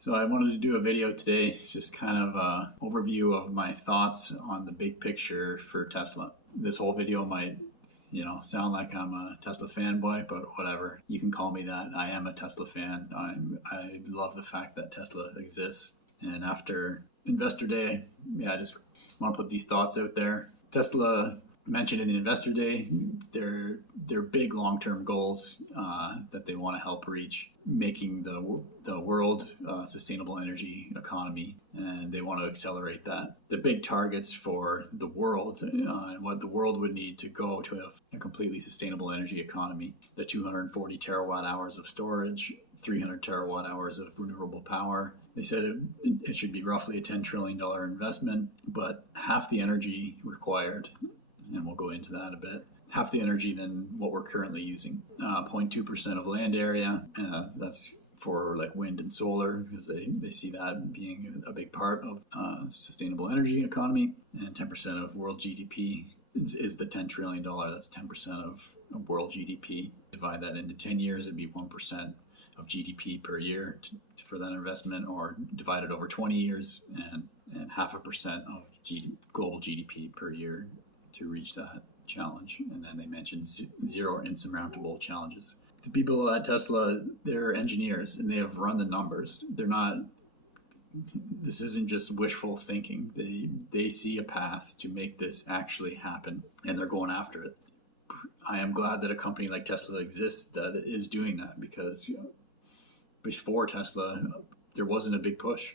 So I wanted to do a video today, just kind of a overview of my thoughts on the big picture for Tesla. This whole video might, sound like I'm a Tesla fanboy, but whatever. You can call me that. I am a Tesla fan. I love the fact that Tesla exists. And after Investor Day, I just want to put these thoughts out there. Tesla mentioned in the Investor Day their big long-term goals that they want to help reach, making the world sustainable energy economy, and they want to accelerate that. The big targets for the world and what the world would need to go to a completely sustainable energy economy: the 240 terawatt hours of storage, 300 terawatt hours of renewable power. They said it should be roughly a $10 trillion investment, but half the energy required, and we'll go into that a bit, half the energy than what we're currently using. 0.2% of land area, that's for like wind and solar, because they see that being a big part of sustainable energy economy. And 10% of world GDP is the $10 trillion. That's 10% of world GDP. Divide that into 10 years, it'd be 1% of GDP per year for that investment, or divide it over 20 years and 0.5% of global GDP per year to reach that challenge. And then they mentioned zero insurmountable challenges. The people at Tesla, they're engineers and they have run the numbers. This isn't just wishful thinking. They see a path to make this actually happen, and they're going after it. I am glad that a company like Tesla exists that is doing that, because before Tesla, there wasn't a big push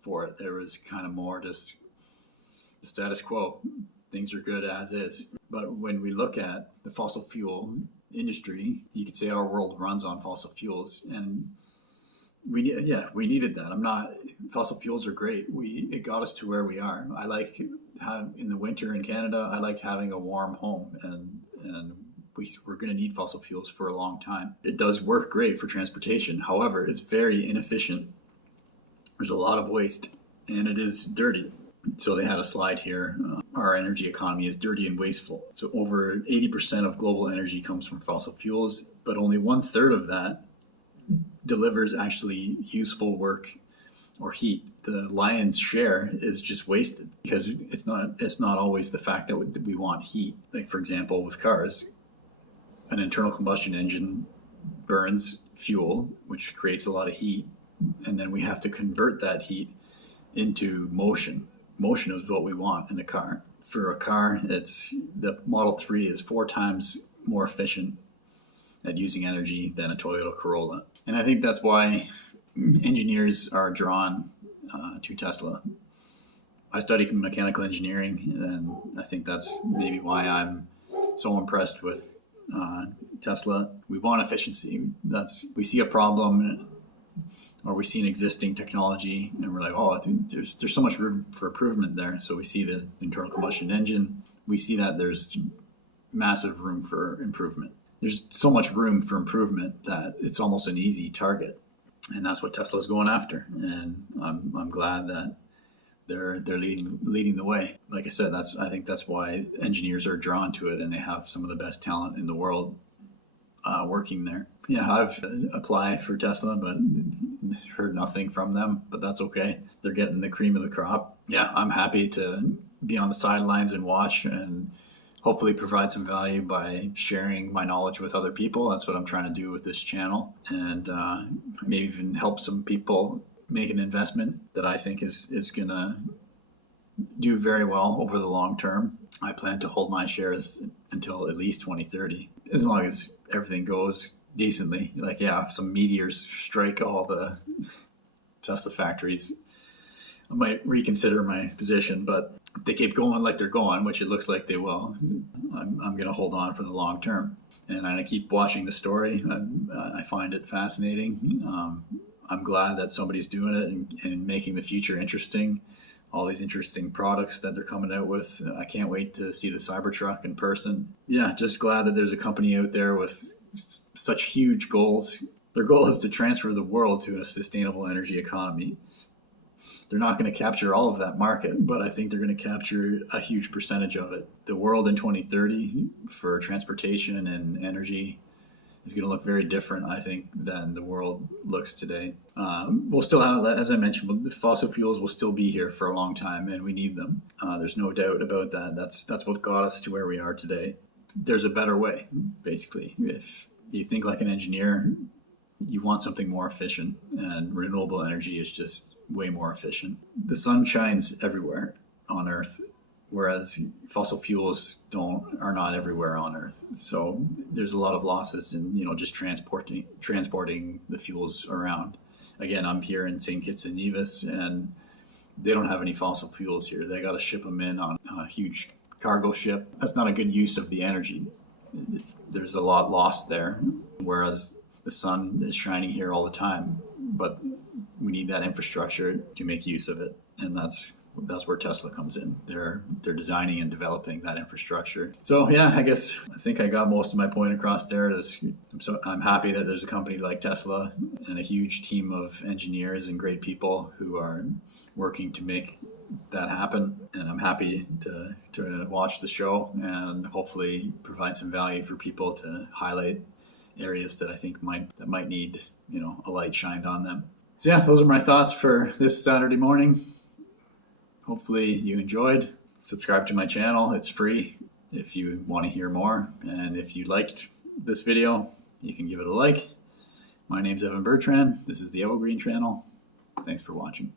for it. There was kind of more just the status quo. Things are good as is. But when we look at the fossil fuel industry, you could say our world runs on fossil fuels, and we needed that. Fossil fuels are great. It got us to where we are. I like in the winter in Canada, I liked having a warm home, and we're going to need fossil fuels for a long time. It does work great for transportation. However, it's very inefficient. There's a lot of waste, and it is dirty. So they had a slide here. Our energy economy is dirty and wasteful. So over 80% of global energy comes from fossil fuels, but only 1/3 of that delivers actually useful work or heat. The lion's share is just wasted, because it's not always the fact that we want heat. Like, for example, with cars, an internal combustion engine burns fuel, which creates a lot of heat, and then we have to convert that heat into motion. Motion is what we want in a car. For a car, the Model 3 is 4 times more efficient at using energy than a Toyota Corolla. And I think that's why engineers are drawn to Tesla. I studied mechanical engineering, and I think that's maybe why I'm so impressed with Tesla. We want efficiency. We see a problem, or we see an existing technology, and we're like, oh, there's so much room for improvement there. So we see the internal combustion engine. We see that there's massive room for improvement. There's so much room for improvement that it's almost an easy target, and that's what Tesla's going after. And I'm glad that they're leading the way. Like I said, I think that's why engineers are drawn to it, and they have some of the best talent in the world working there. Yeah, I've applied for Tesla, but heard nothing from them, but that's okay. They're getting the cream of the crop. Yeah, I'm happy to be on the sidelines and watch, and hopefully provide some value by sharing my knowledge with other people. That's what I'm trying to do with this channel, and maybe even help some people make an investment that I think is going to do very well over the long term. I plan to hold my shares until at least 2030, as long as everything goes decently. Like, if some meteors strike all the Tesla factories, I might reconsider my position, but if they keep going like they're going, which it looks like they will, I'm going to hold on for the long term. And I keep watching the story. I find it fascinating. I'm glad that somebody's doing it and making the future interesting. All these interesting products that they're coming out with. I can't wait to see the Cybertruck in person. Yeah, just glad that there's a company out there with such huge goals. Their goal is to transfer the world to a sustainable energy economy. They're not going to capture all of that market, but I think they're going to capture a huge percentage of it. The world in 2030 for transportation and energy is going to look very different, I think, than the world looks today. We'll still have, as I mentioned, fossil fuels will still be here for a long time, and we need them. There's no doubt about that. That's what got us to where we are today. There's a better way, basically. If you think like an engineer, you want something more efficient, and renewable energy is just way more efficient. The sun shines everywhere on Earth, whereas fossil fuels are not everywhere on Earth. So there's a lot of losses in just transporting the fuels around. Again, I'm here in St. Kitts and Nevis, and they don't have any fossil fuels here. They got to ship them in on a huge cargo ship. That's not a good use of the energy. There's a lot lost there, whereas the sun is shining here all the time, but we need that infrastructure to make use of it, and that's where Tesla comes in. They're designing and developing that infrastructure. So yeah, I think I got most of my point across there. I'm happy that there's a company like Tesla and a huge team of engineers and great people who are working to make that happen. And I'm happy to watch the show and hopefully provide some value for people to highlight areas that I think might need a light shined on them. So yeah, those are my thoughts for this Saturday morning. Hopefully you enjoyed. Subscribe to my channel. It's free if you want to hear more. And if you liked this video, you can give it a like. My name's Evan Bertrand. This is the Evergreen Channel. Thanks for watching.